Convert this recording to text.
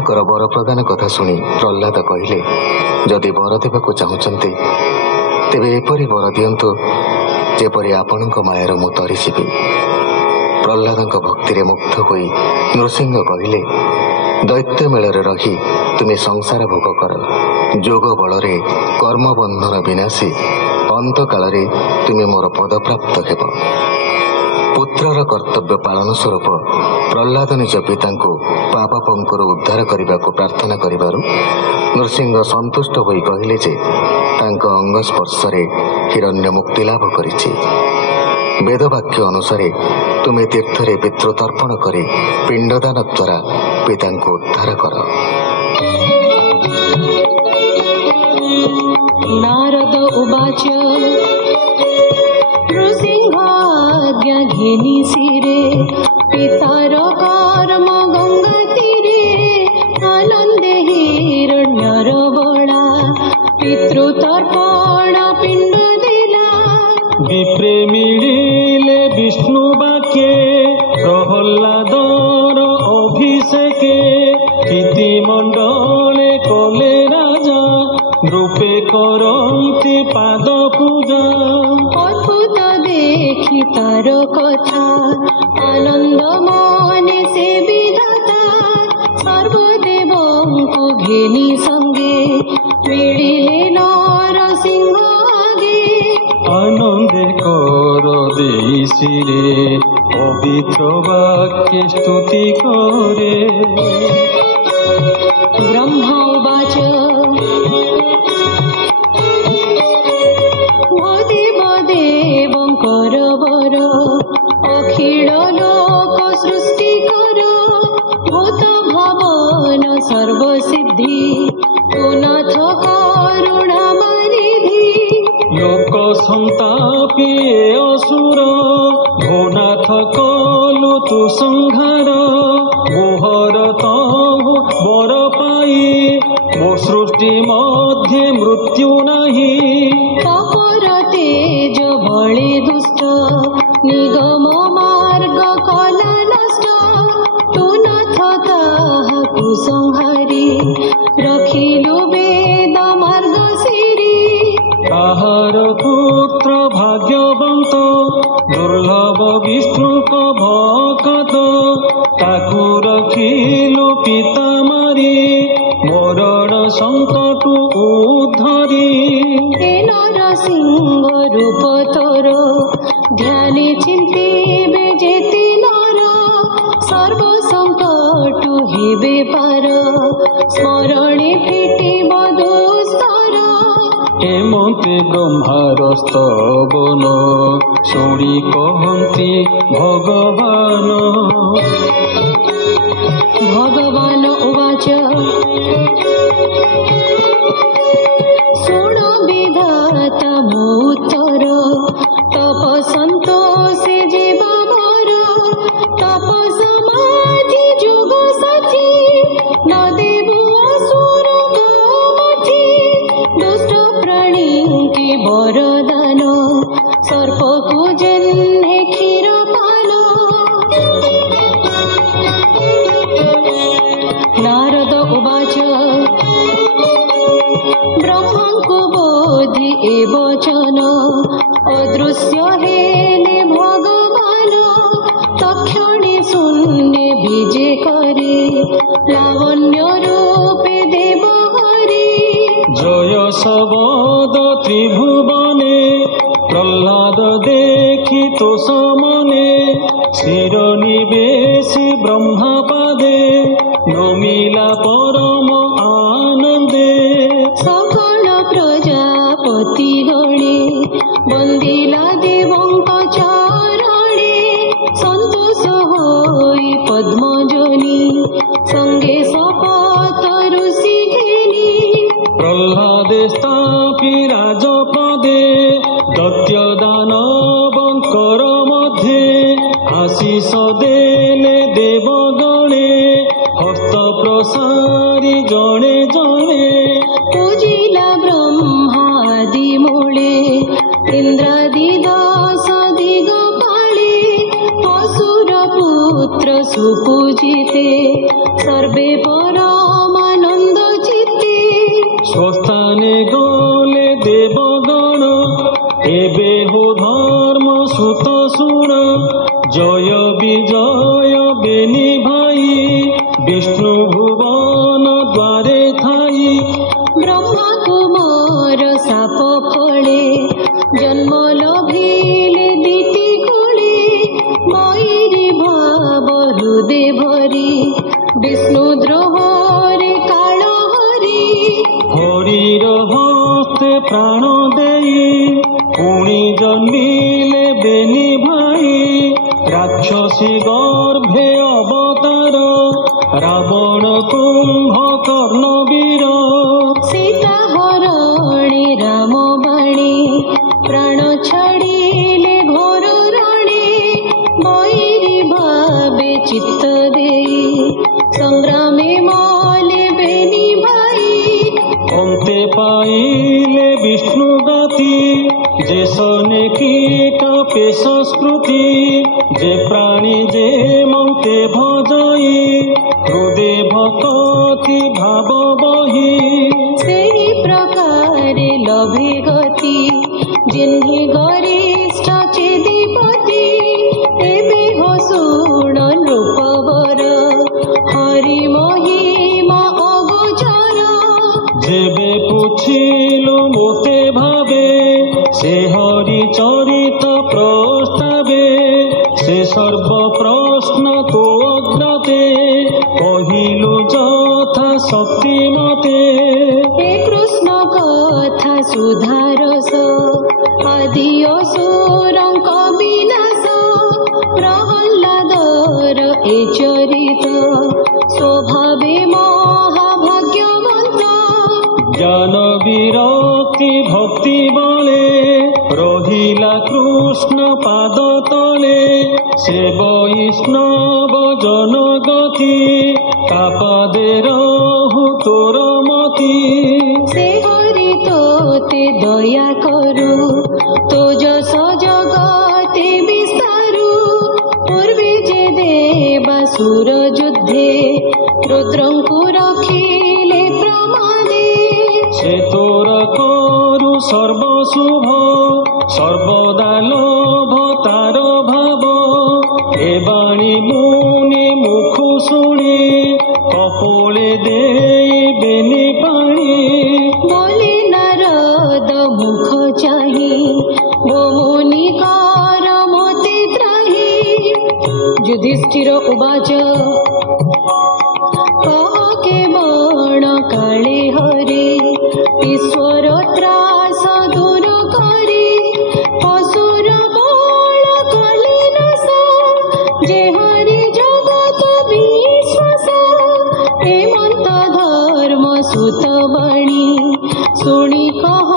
ଆପଣଙ୍କର ବର ପ୍ରଦାନ କଥା ଶୁଣି ପ୍ରହ୍ଲାଦ କହିଲେ, ଯଦି ବର ଦେବାକୁ ଚାହୁଁଛନ୍ତି ତେବେ ଏପରି ବର ଦିଅନ୍ତୁ ଯେପରି ଆପଣଙ୍କ ମାୟାର ମୁଁ ତରିଯିବି। ପ୍ରହ୍ଲାଦଙ୍କ ଭକ୍ତିରେ ମୁଗ୍ଧ ହୋଇ ନୃସିଂହ କହିଲେ, ଦୈତ୍ୟ ମେଳରେ ରହି ତୁମେ ସଂସାର ଭୋଗ କର। ଯୋଗ ବଳରେ କର୍ମବନ୍ଧନ ବିନାଶୀ ଅନ୍ତକାଳରେ ତୁମେ ମୋର ପଦପ୍ରାପ୍ତ ହେବ। ପୁତ୍ରର କର୍ତ୍ତବ୍ୟ ପାଳନ ସ୍ୱରୂପ ପ୍ରହ୍ଲାଦ ନିଜ ପିତାଙ୍କୁ ପାପ ପଙ୍କରୁ ଉଦ୍ଧାର କରିବାକୁ ପ୍ରାର୍ଥନା କରିବାରୁ ନୃସିଂହ ସନ୍ତୁଷ୍ଟ ହୋଇ କହିଲେ ଯେ ତାଙ୍କ ଅଙ୍ଗ ସ୍ପର୍ଶରେ ହିରଣ୍ୟ ମୁକ୍ତି ଲାଭ କରିଛି। ବେଦବାକ୍ୟ ଅନୁସାରେ ତୁମେ ତୀର୍ଥରେ ପିତୃତର୍ପଣ କରି ପିଣ୍ଡଦାନ ଦ୍ୱାରା ପିତାଙ୍କୁ ଉଦ୍ଧାର କର। नारद उवाच नृसिंहाज्ञा घेनी शिरे पितार कर्म गंगा तीरे आनंदे हिरण्यर बळा पितृतर्पण पिंड देला। विप्रे मिलिले विष्णु वाक्ये प्रहल्लादर अभिषेके कीर्ति मंडले कले राजा रूपे करन्ति पाद पूजा। अद्भुत देखि तार कथा आनंद मने से विधाता सर्वदेवंकु घेनी संगे मिलिले नरसिंह आगे। आनंदे कर देई शिरे पवित्र वाक्य स्तुति करे। ब्रह्मा उवाच देवंकर वर अखिल लोक सृष्टि कर भूत भवन सर्वसिद्धि तुनाथ करुणा मनिधि। लोक संतापी असुर भोनाथ कलु तु संहार मोहर तहु बर पाई मो सृष्टि मध्ये मृत्यु नहीं। तपर तेज बळे दुष्ट निगम मार्ग कला नष्ट तुनाथ ताहाकु संहारी रखिलु वेद मार्ग सिरी। ताहार पुत्र भाग्यवंत दुर्लभ विष्णु को भक्त ताकु रखिलु पिता मारी मरण संकट उद्धरी। नरसिंह रूप तोर ध्याने चिंतिबे जेति नर सर्व संकट हेबे पार स्मरणे फिटिब दुस्तर। एमते ब्रह्मार स्तवन शुणी कहन्ति भगवान। भगवान उवाच शुण विधाता मोत्तर तप संतोषे जीव मोर तप समाधि जोग साथी न देव असुर गमथि दुष्ट प्राणी के वरदान सर्प को जन्हे क्षीर पान। नारद उवाच ब्रह्मांकु बोधि ए वचन अदृश्य हेले भगवान तक्षणे शून्य विजे करे लावण्य रूपे देव हरि। जय शबद त्रिभुवने प्रह्लाद देखि तो समने शिर निवेशी ब्रह्मा पादे नमिला परम आनंदे। सकल प्रजापति गणे बंदिला देवंक चरणे संतोष होई पद्मजनी संगे शपथ ऋषि घेनी। प्रह्लादे स्थापि राजपदे दैत्य दानवंकर मध्ये आशीष देले देवगणे हस्त प्रसारी जणे जणे। पूजिला ब्रह्मादि मूले इंद्रादि दश दिगपाले असुर पुत्र सुपूजिते सर्वे पर বেনি ভাই বিষ্ণু ভুবন দ্বারে থাই ব্রহ্মা কুমার সাপ ফলে জন্ম লভিলে দিতি কোলে ময়ূরী ভাব হৃদে ভরি বিষ্ণু দ্রোহরে কাଳ হরি হরির হস্তে প্রাণ দেই পুଣି জন্মিলে বেনি ভাই রাক্ষসী গর্ভে অবতার রাবণ কুম্ভ কর্ণ বীর সীতা হরণে রাম বাণী প্রাণ ছাড়িলে ঘোর রণে বৈরী ভাবে চিত্ত দেই সংগ্রামে মলে বেনি ভাই অন্তে পাইলে বিষ্ণু গতি যে শোনে কীট পে সংস্কৃতি যে প্রাণী যে মন্তে ভজই হৃদে ভকতি ভাব বহি ସେହି ପ୍ରକାରେ ଲଭେ ଗତି ଜିହ୍ନେ ଗରିଷ୍ଠ ଚେଦିପତି ଏବେ ହୋ ଶୁଣ ନୃପବର ହରି ମହିମା ଅଗୋଚର যেবে পুছিলু মোতে ভাবে সে হরি চরিত প্রস্তাবে সে সর্ব প্রশ্ন তো অজ্ঞাতে কহিলু যথা শক্তি মতে हे कृष्ण कथा सुधारस आदि असुरଙ୍କ ବିନାଶ ପ୍ରହଲ୍ଲାଦର ଏ ଚରିତ ସ୍ୱଭାବେ ମହାଭାଗ୍ୟବନ୍ତ জ্ঞান বিরক্তি ভক্তি বলে রহিলা কৃষ্ণ পাদ তলে সে বৈষ্ণব জনগতি তাপদে রহু তোর মতি ସେ ହରି ତୋତେ ଦୟା କରୁ ତୋ ଯଶ ଜଗତେ ବିସ୍ତାରୁ ପୂର୍ବେ ଯେ ଦେବାସୁର ଯୁଦ୍ଧେ ରୁଦ୍ରଙ୍କୁ ରଖିଲେ ପ୍ରମାଦେ সে তোর করু সর্বশুভ সর্বদা লোভ তার ভাব এ বাণী মুনি মুখ শুনি কপলে দেই বেনি পাণি बोले नारद मुख चाही वो मुनि कार मोते त्राही युधिष्ठिर उवाच कह के बण काले हरे ईश्वर त्रास दूर करे असुर बळ कले नाश जे हरि जगत विश्वास हेमंत धर्म सुत बाणी शुणी कह